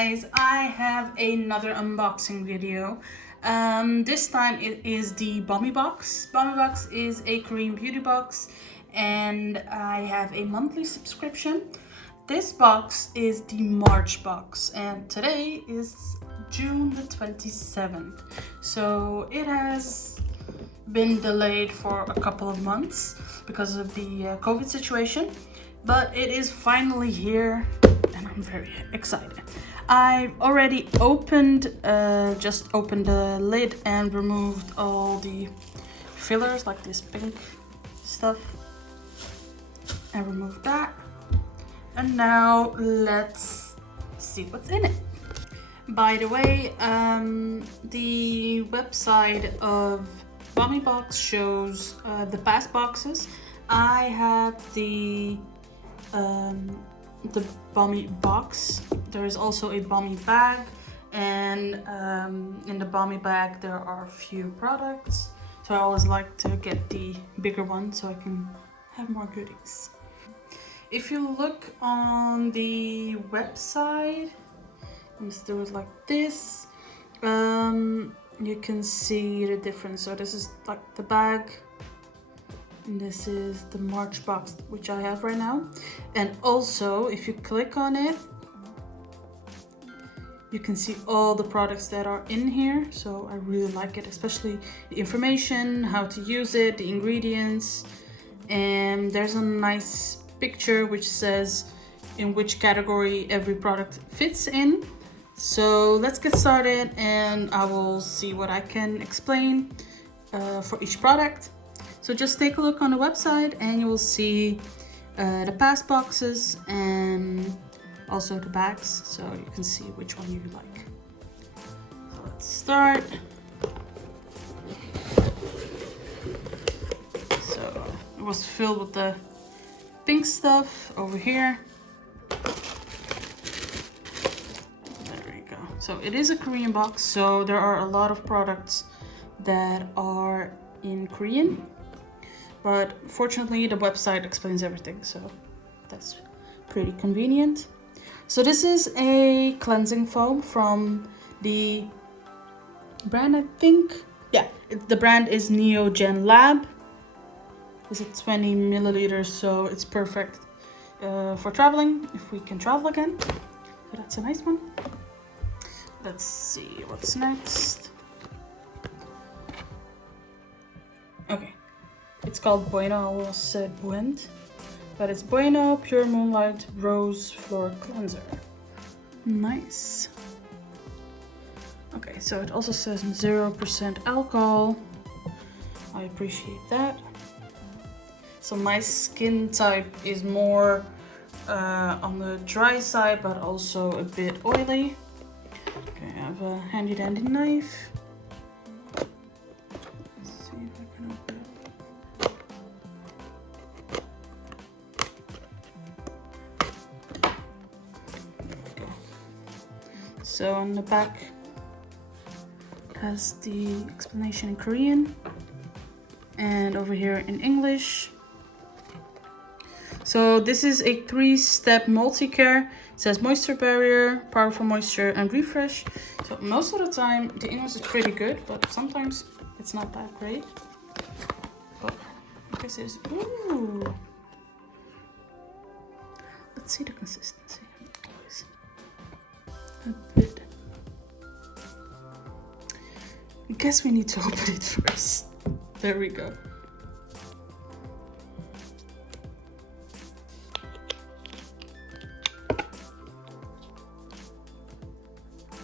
guys, I have another unboxing video. This time it is the Bomi Box. Bomi Box is a Korean beauty box and I have a monthly subscription. This box is the March box and today is June the 27th. So it has been delayed for a couple of months because of the COVID situation, but it is finally here and I'm very excited. I already just opened the lid and removed all the fillers, like this pink stuff, and removed that. And now let's see what's in it. By the way, the website of Bomi Box shows the past boxes. I have the Bomi Box. There is also a Bomi bag, and in the Bomi bag there are a few products. So I always like to get the bigger one so I can have more goodies. If you look on the website, let's do it like this. You can see the difference. So this is like the bag, and this is the March box, which I have right now. And also, if you click on it, you can see all the products that are in here. So I really like it, especially the information, how to use it, the ingredients. And there's a nice picture which says in which category every product fits in. So let's get started and I will see what I can explain for each product. So just take a look on the website and you will see the past boxes and also the bags, so you can see which one you like. So let's start. So it was filled with the pink stuff over here. So it is a Korean box, so there are a lot of products that are in Korean, but fortunately the website explains everything, so that's pretty convenient. So this is a cleansing foam from the brand, I think. Yeah, the brand is Neogen Lab. This is 20 milliliters, so it's perfect for traveling, if we can travel again. So that's a nice one. Let's see what's next. Okay, it's called Bueno. I almost said Buend, but it's Bueno Pure Moonlight Rose Floor Cleanser. Nice. Okay, so it also says 0% alcohol. I appreciate that. So my skin type is more on the dry side, but also a bit oily. Okay, I have a handy dandy knife. Let's see if I can open it. There we go. So on the back has the explanation in Korean and over here in English. So this is a 3-step multi-care. It says moisture barrier, powerful moisture, and refresh. So most of the time the English is pretty good, but sometimes it's not that great. But this is, ooh. Let's see the consistency. A bit. I guess we need to open it first. There we go.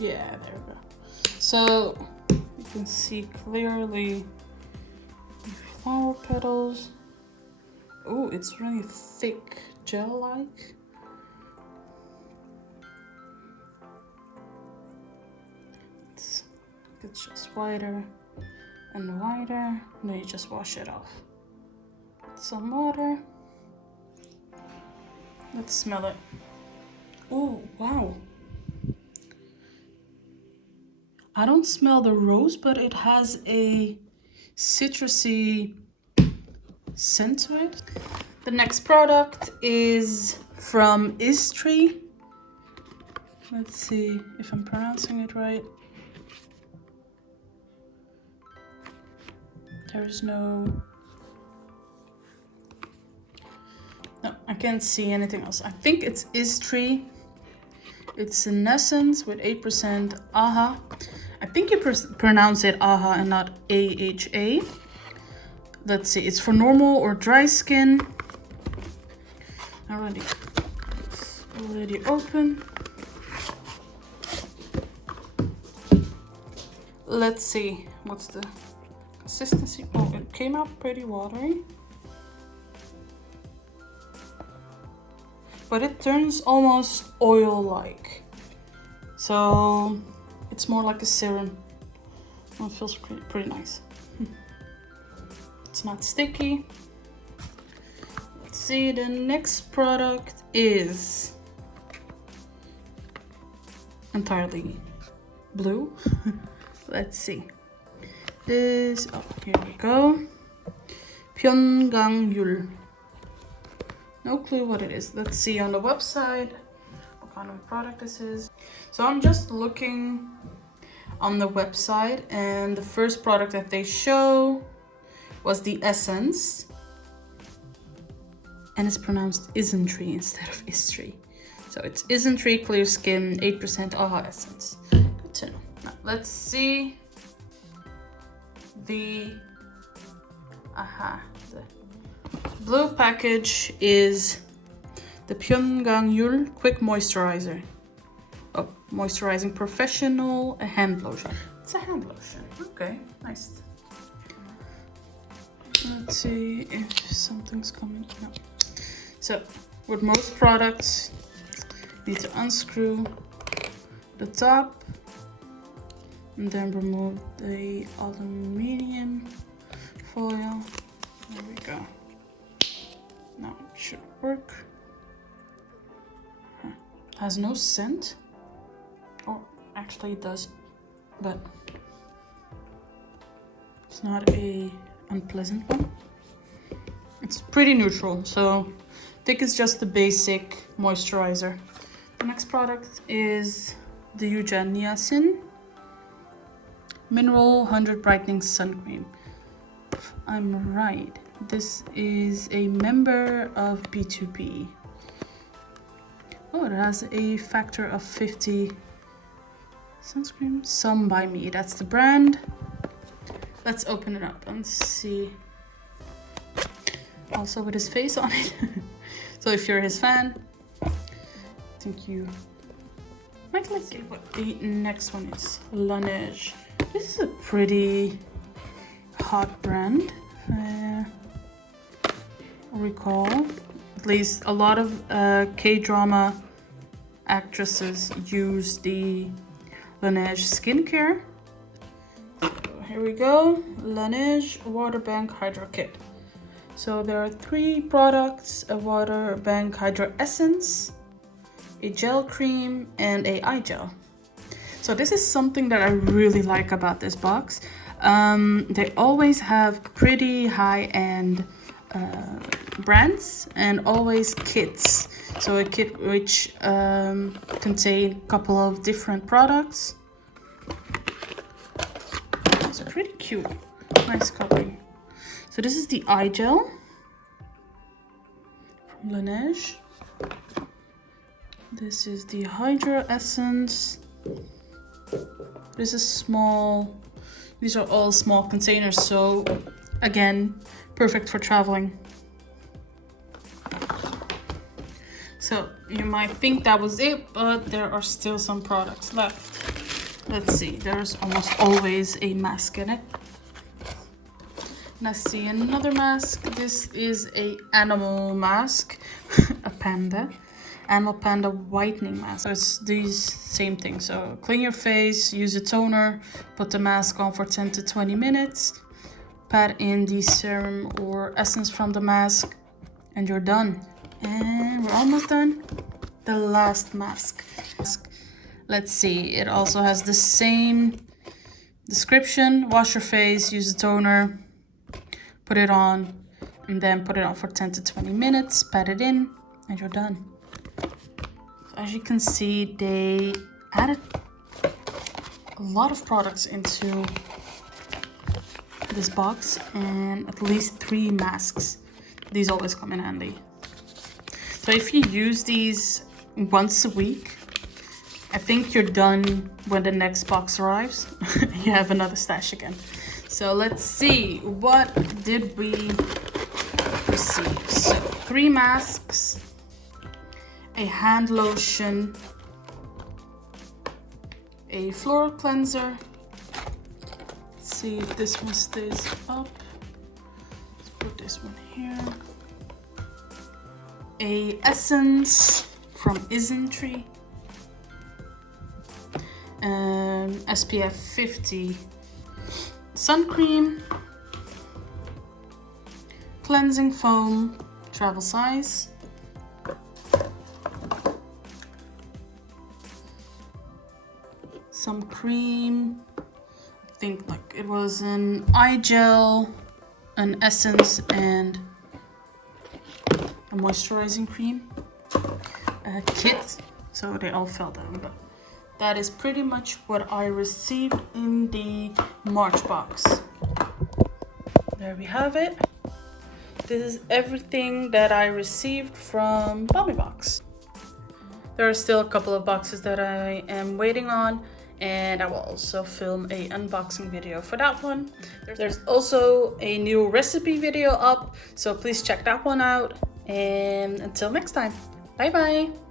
Yeah, there we go. So you can see clearly the flower petals. Oh, it's really thick, gel-like. It's just wider and wider. And then you just wash it off. Some water. Let's smell it. Oh, wow. I don't smell the rose, but it has a citrusy scent to it. The next product is from Istri. Let's see if I'm pronouncing it right. There's no, I can't see anything else. I think it's Istri. It's an essence with 8% AHA. I think you pronounce it AHA and not AHA. Let's see, it's for normal or dry skin. It's already open. Let's see, what's the consistency? Oh, it came out pretty watery. But it turns almost oil-like. So it's more like a serum. Oh, it feels pretty nice. It's not sticky. Let's see, the next product is entirely blue. Let's see. This, oh, here we go. Yul. No clue what it is. Let's see on the website what kind of product this is. So I'm just looking on the website, and the first product that they show was the essence. And it's pronounced Isntree instead of Istri. So it's Isntree Clear Skin 8% AHA Essence. Good to know. Now, let's see the blue package is the Yul Quick Moisturizer. Oh, moisturizing professional hand lotion. It's a hand lotion. Okay, nice. Let's see if something's coming. No. So, with most products, you need to unscrew the top and then remove the aluminum foil. There we go. Now it should work. Has no scent. Oh, actually it does, but it's not a unpleasant one. It's pretty neutral, so I think it's just the basic moisturizer. The next product is the Yuja Niacin Mineral 100 Brightening Sun Cream. I'm right. This is a member of BtoB. Oh, it has a factor of 50 sunscreen. Some by me. That's the brand. Let's open it up and see. Also with his face on it. So if you're his fan, I think you might like it. What the next one is Laneige. This is a pretty hot brand. Recall, at least a lot of K-drama actresses use the Laneige skincare. So here we go, Laneige Water Bank Hydro Kit. So there are 3 products: a water bank hydro essence, a gel cream, and a eye gel. So this is something that I really like about this box. They always have pretty high-end brands and always kits. So a kit which contain a couple of different products. It's pretty cute, nice copy. So this is the eye gel from Laneige. This is the Hydra Essence. This is small. These are all small containers, so again, perfect for traveling. So you might think that was it, but there are still some products left. Let's see, there's almost always a mask in it. Let's see, another mask. This is a animal mask, a panda. Animal panda whitening mask. So it's these same things. So clean your face, use a toner, put the mask on for 10 to 20 minutes, pat in the serum or essence from the mask, and you're done. And we're almost done. The last mask. Let's see, it also has the same description. Wash your face, use a toner, put it on, and then put it on for 10 to 20 minutes, pat it in, and you're done. As you can see, they added a lot of products into this box and at least 3 masks. These always come in handy. So if you use these once a week, I think you're done when the next box arrives. You have another stash again. So let's see, what did we receive? So 3 masks, a hand lotion, a floral cleanser. Let's see if this one stays up. Let's put this one here. A essence from Isntree. SPF 50 sun cream, cleansing foam, travel size, some cream, I think like it was an eye gel, an essence, and a moisturizing cream, a kit, so they all fell down, but that is pretty much what I received in the March box. There we have it. This is everything that I received from Bomi Box. There are still a couple of boxes that I am waiting on, and I will also film a unboxing video for that one. There's also a new recipe video up, so please check that one out. And until next time, bye bye!